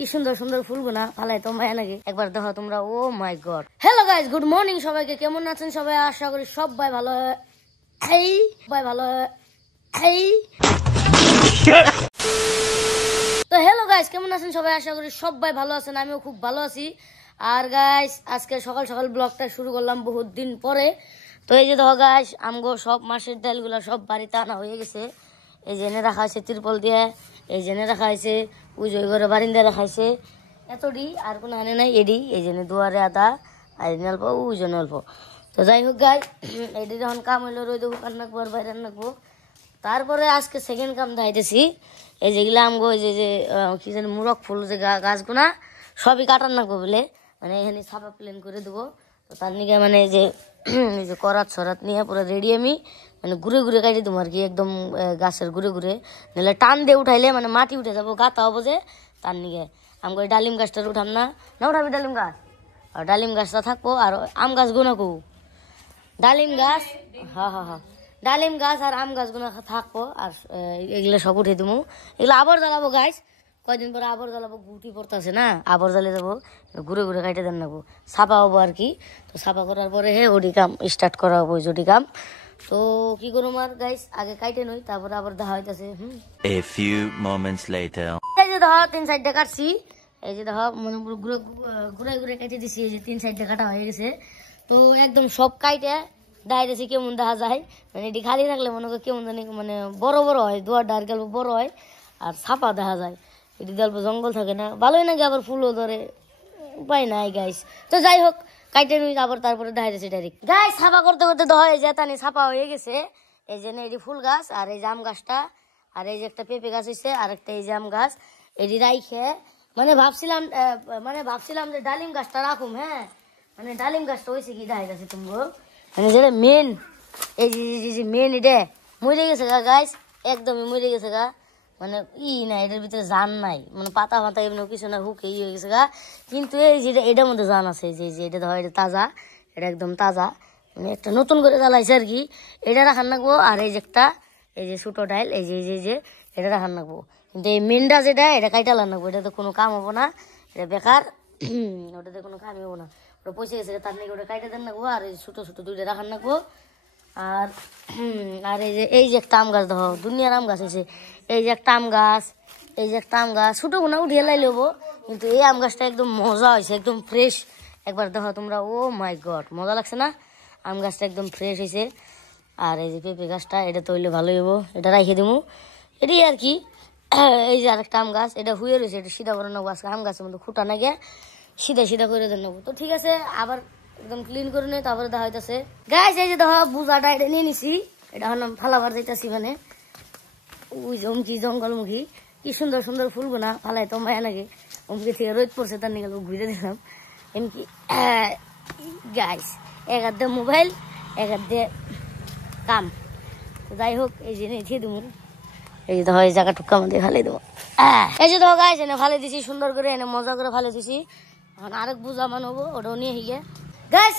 কি সুন্দর সুন্দর ফুলগুনা ফালাই তো মায়া নাকি একবার দেখো তোমরা। Oh my god. Hello guys, good morning সবাইকে। কেমন আছেন সবাই? আশা করি সবাই ভালো ভালো। তো হ্যালো গাইস, কেমন আছেন সবাই? আশা করি সবাই ভালো আছেন, আমিও খুব ভালো আছি। আর গাইস আজকে সকাল সকাল ব্লগটা শুরু করলাম বহুত দিন পরে। তো এই যে দেখো গাইস, আমগো সব মাসের ডালগুলা সব বাড়িতে আনা হয়ে গেছে। এই জেনে রাখা হয়েছে তিরপল দিয়ে, এই জেনে রাখা হয়েছে, ওই যে ঘরে বারিন্দা রাখা হয়েছে এতডি, আর কোনো আনে নাই এডি। এই জন্য দুয়ারে আদা আর অল্প, ওই জন্য অল্প। তো যাই হোক গাই, এডি যখন কাম হইলো রই দেবো, কান রাখবো আর বাইরে রাখবো। তারপরে আজকে সেকেন্ড কাম দেখাইতেছি। এই যেগুলা আমগো এই যে কি জানি মুরগ ফুল যে গাছগুনা সবই কাটার নাকবো বলে, মানে এখানে ছাপা প্লেন করে দেবো। তো তার নিকে মানে এই যে করাত সরাত নিয়ে পুরো রেডি আমি, মানে ঘুরে ঘুরে কাটি দেবো আর কি, একদম গাছের ঘুরে ঘুরে, নাহলে টান দিয়ে উঠাইলে মানে মাটি উঠে যাবো, গাতা হবো যে। তার নিকে আমগো ডালিম গাছটার উঠাম না উঠাবি ডালিম গাছ, আর ডালিম গাছটা থাকবো। আর আম গাছ গুনাকো ডালিম গাছ, হ্যাঁ ডালিম গাছ আর আম গাছগুলো থাকবো। আর এগুলো সব উঠে দেবো। এগুলো আবার জ্বালাবো গাছ, কয়দিন পরে আবার জ্বালাবো, গুটি পড়তেছে না, আবার জ্বালিয়ে যাবো, ঘুরে ঘুরে কাইটে দেন নেবো, ছাপা হবো আর কি। তো ছাপা করার পরে ওডি কাম স্টার্ট করা হবো, ওই কাম। তো কি করবো আর গাইস, আগে কাইটে নই, তারপরে আবার দেখা হইতেছে। A few moments later. এই যে দেখো 3 সাইডটা কাটছি, এই যে দেখো ঘুরে ঘুরে ঘুরে কেটে দিছি, এই যে 3 সাইডটা কাটা হয়ে গেছে। তো একদম সব কাইটে দাঁড়িয়েছি কেমন দেখা যায়, মানে এটি খালি থাকলে মনে করি কেমন জানি মানে বড় বড় হয়, দুয়ার ডার গেল বড় হয় আর ছাপা দেখা যায়। এটি গল্প জঙ্গল থাকে না, ভালোই নাকি, আবার ফুলও ধরে, উপায় নাই গাইস। তো যাই হোক কাইটে নুই, আবার তারপরে দেখা যাচ্ছে ডাইরেক্ট গাইস। ছাপা করতে করতে দেখা যায় যে তানি ছাপা হয়ে গেছে। এই যে এটি ফুল গাছ, আর এই জাম গাছটা, আর এই যে একটা পেঁপে গাছ হয়েছে, আর একটা এই জাম গাছ। এটি রাইখে মানে ভাবছিলাম যে ডালিম গাছটা রাখুম। হ্যাঁ, মানে ডালিম গাছটা হয়েছে কি দেখা যাচ্ছে তুমি, মানে যেটা মেন, এই যে মেন এটা মরে গেছে গা গাইস, একদমই মরে গেছে গা, মানে না এটার ভিতরে জান নাই, মানে পাতা ফাতা এমনি কিছু না, হুকে হয়ে গেছে গা। কিন্তু এই যেটা এটার মধ্যে জান আছে, যে এটা ধর এটা তাজা, এটা একদম তাজা, মানে একটা নতুন করে জ্বালাইছে আর কি। এটা রাখার রাখবো। আর এই যে একটা এই যে ছোটো ডাইল, এই যে এটা রাখার রাখবো। কিন্তু এই মেনটা যেটা এটা কাইটা রাখবো, এটাতে কোনো কাম হবো না, এটা বেকার, ওটাতে কোনো কামই হবো না, ওটা পয়সা গেছে, তার নাকি ওটা কাইটা দেন রাখবো। আর এই ছোটো ছোটো দুইটা রাখার রাখবো। আর আর এই যে একটা আম গাছ দেখো, দুনিয়ার আম গাছ হয়েছে। এই যে একটা আম গাছ, এই যে একটা আম গাছ, ছোটো গুণা উঠিয়ে লাই লবো। কিন্তু এই আম গাছটা একদম মজা হয়েছে, একদম ফ্রেশ। একবার দেখো তোমরা। ও মাই গড, মজা লাগছে না? আম গাছটা একদম ফ্রেশ হয়েছে। আর এই যে পেঁপে গাছটা, এটা তো হইলে ভালোই হবো, এটা রাখে দেবো এটাই আর কি। এই যে আরেকটা আম গাছ, এটা হুয়ে রয়েছে, এটা সিধা করে নেবো আজকে। আম গাছের মধ্যে খুঁটা না গিয়ে সিধা করে নেবো। তো ঠিক আছে, আবার একদম ক্লিন করে নিয়ে তারপরে দেখা হইতেছে গাইস। এই যে দেখো বুঝাটা এটা নিয়ে নিছি, এটা হলাম ফালাবার যাইতেছি, মানে ওই অমকি জঙ্গলমুখী, কি সুন্দর সুন্দর ফুলগুনা ফালাই তো মায়া লাগে। অমকি থেকে রোদ পড়ছে, তার নিয়ে ঘুরে দিলাম এমকি গাইস। এক হাত দিয়ে মোবাইল, এক হাত দিয়ে কাম। তো যাই হোক, এই যে নিয়ে দেবো, এই যে দেখো এই জায়গা টুকা মধ্যে ফালে দেবো। এই যে দেখো গাইস, এনে ফালে দিছি সুন্দর করে, এনে মজা করে ফালে দিছি। এখন আরেক বুঝা মান হবো, ওটাও নিয়ে হিগে গাইস।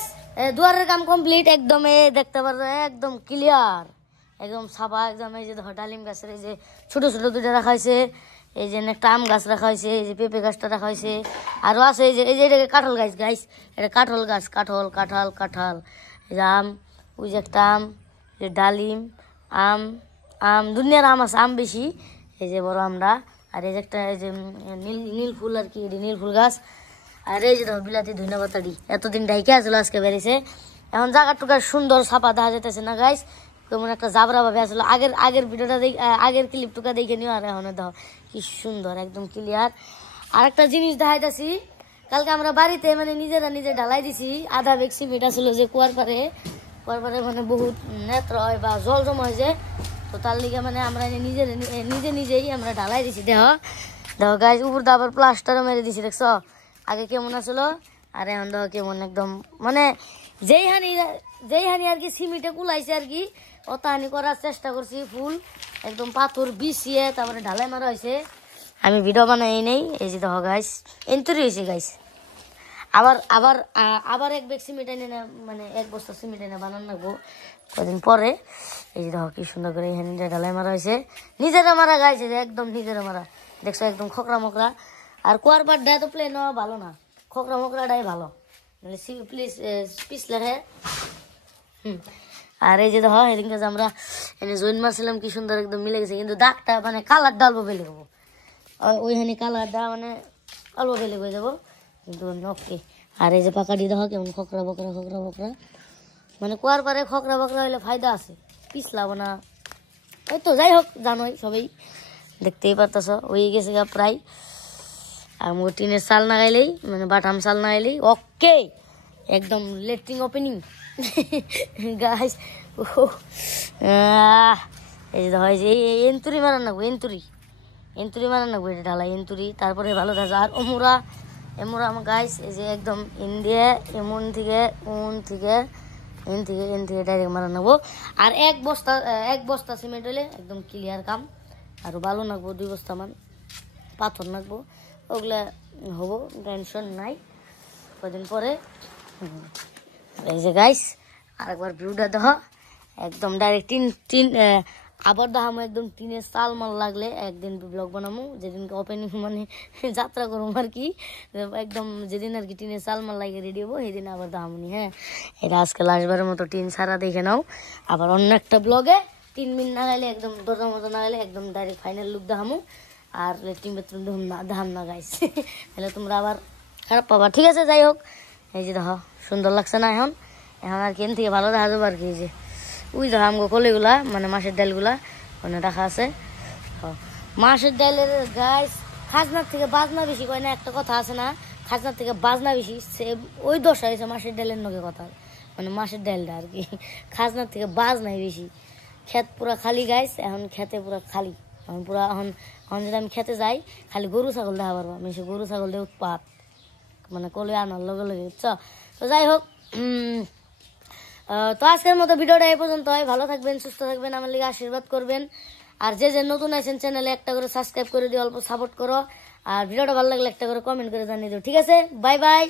দুয়ারের কাম কমপ্লিট, একদম দেখতে পারো, একদম ক্লিয়ার, একদম সাফা একদম। এই যে দেখো ডালিম গাছের এই যে ছোট ছোট দুইটা রাখা হয়েছে, এই যে একটা আম গাছ রাখা হয়েছে, এই যে পেঁপে গাছটা রাখা হয়েছে, আরও আছে এই যে এটাকে কাঁঠাল গাছ গাইস, এটা কাঁঠাল গাছ, কাঁঠাল এই যে আম, ওই যে একটা আম, যে ডালিম, আম দুনিয়ার আম আছে, আম বেশি। এই যে বড় আমরা, আর এই যে একটা এই যে নীল ফুল আর কি, নীল ফুল গাছ। আর এই যে দেখো বিলাতি ধইনা পাতাটি এতদিন ডাইকে আসলো, আজকে বেরিয়েছে। এখন জায়গা টুকার সুন্দর ছাপা দেখা যেতেছে না গাইস, কেমন একটা জাবরা ভাবে আসলো। আগের ভিডিওটা আগের ক্লিপ টুকা দেখে নিও। আর এখন দেখো কি সুন্দর, একদম ক্লিয়ার। আর একটা জিনিস দেখাইতেছি, কালকে আমরা বাড়িতে মানে নিজে ঢালাই দিছি, আধা বেগ সিমেন্ট আসলো যে কুয়ার পারে মানে বহুত নেত্র হয় বা জল জমা হয়েছে। তো তার লিগে মানে আমরা নিজেই আমরা ঢালাই দিছি। দেখো গাইস, উপর দিয়ে আবার প্লাস্টারও মেরে দিছি, দেখছো আগে কেমন আসলো আর এখন দেখো কেমন, একদম মানে যেই হানি আর কি সিমেন্টে কুলাইছে আর কি, অতাহানি করার চেষ্টা করছি। ফুল একদম পাথর বিছিয়ে তারপরে ঢালাই মারা হয়েছে। আমি ভিডিও বানাই নেই। এই যে দেখো গাইস, এন্ট্রি হয়েছে গাইস। আবার এক ব্যাগ সিমেন্ট এনে না, মানে এক বস্তা সিমেন্ট এনে বানান রাখবো কদিন পরে। এই যে দেখো কি সুন্দর করে এখানে ঢালাই মারা হয়েছে, নিজেরা মারা গাইছে, একদম নিজেরা মারা, দেখছো একদম খোকরা মকরা। আর কোয়ার পাট দেয় তো প্লেন ভালো না, খোকরা মোকরাটাই ভালো, প্লিজ পিছলে হ্যাঁ। আর এই যে দেখো এদিনকে যে আমরা এনে জয়েন মারছিলাম কি সুন্দর একদম মিলে গেছে, কিন্তু দাগটা মানে কালার ডালবো বেলে যাবো, ওইখানে কালারটা মানে অল্প বেলে হয়ে যাবো কিন্তু ওকে। আর এই যে পাকাটি দেখো কেমন খোকরা বকরা খোকরা বকরা, মানে কুয়ার পারে খোকরা বকরা হইলে ফায়দা আছে, পিছলাবো না। ওই তো যাই হোক জানোই সবাই, দেখতেই পারতেছ ওই গেছে গা প্রায়। আর মোর টিনের চাল না গাইলেই মানে বাটাম চাল না গাইলেই ওকে একদম লেট্রিন ওপেনিং গাইস। এই যে হয় যে এন্তুরি মারান নাকবো, এন্তুরি মারান নাকবো, এটা ঢালাই এন্তুরি, তারপরে ভালো থাকে। আর এমুরা আমার গাইস এই যে একদম ইন্ডিয়া এমন থেকে এন থেকে ডাইরেক্ট মারা নেবো। আর এক বস্তা সিমেন্ট হলে একদম ক্লিয়ার কাম। আর ভালো নাকবো 2 বস্তা মান পাথর নাকবো, ওগুলা হবো, টেনশন নাই কদিন পরে। এই যে গাইস আরেকবার ভিউটা দেখ, একদম ডাইরেক্ট টিন আবার দেখামো একদম টিনের চাল মাল লাগলে একদিন ব্লগ বানামো, যেদিনকে ওপেনিং মানে যাত্রা করবো আর কি, একদম যেদিন আর কি টিনের চাল মাল লাগে রেডি হবো সেদিন আবার দেখামনি। হ্যাঁ এটা আজকে লাস্টবারের মতো টিন ছাড়া দেখে নাও, আবার অন্য একটা ব্লগে 3 মিনিট না গেলে একদম দরজার মতো না গেলে একদম ডাইরেক্ট ফাইনাল লুক দেখামো। আর লেট্রিন বাথরুম দেখাম না গাইস, তাহলে তোমরা আবার খারাপ পাবা। ঠিক আছে যাই হোক, এই যে দেখো সুন্দর লাগছে না এখন আর কেন থেকে ভালো দেখা যাবো আর কি। যে ওই দেখো আমগো কলিগুলা মানে মাছের ডালগুলা ওখানে রাখা আছে। মাছের ডালের গাইস খাজনার থেকে বাজনা বেশি কয় না, একটা কথা আছে না, খাজনার থেকে বাজনা বেশি, সে ওই দশা হয়েছে মাছের ডালের নগে কথা, মানে মাছের ডালটা আর কি খাজনার থেকে বাজনাই বেশি। ক্ষেত পুরা খালি গাইস, এখন খেতে পুরা খালি, এখন পুরা এখন যদি আমি খেতে যাই খালি গরু ছাগল দেখা পারবো, আমি সে গরু ছাগল দিয়ে উৎপাত মানে কলে আনার লগে লগে বুঝছো। তো যাই হোক তো আজকের মতো ভিডিওটা এই পর্যন্ত হয়। ভালো থাকবেন, সুস্থ থাকবেন, আমার লিগে আশীর্বাদ করবেন। আর যে নতুন আছেন চ্যানেলে একটা করে সাবস্ক্রাইব করে দিও, অল্প সাপোর্ট করো। আর ভিডিওটা ভালো লাগলে একটা করে কমেন্ট করে জানিয়ে দিও। ঠিক আছে, বাই বাই।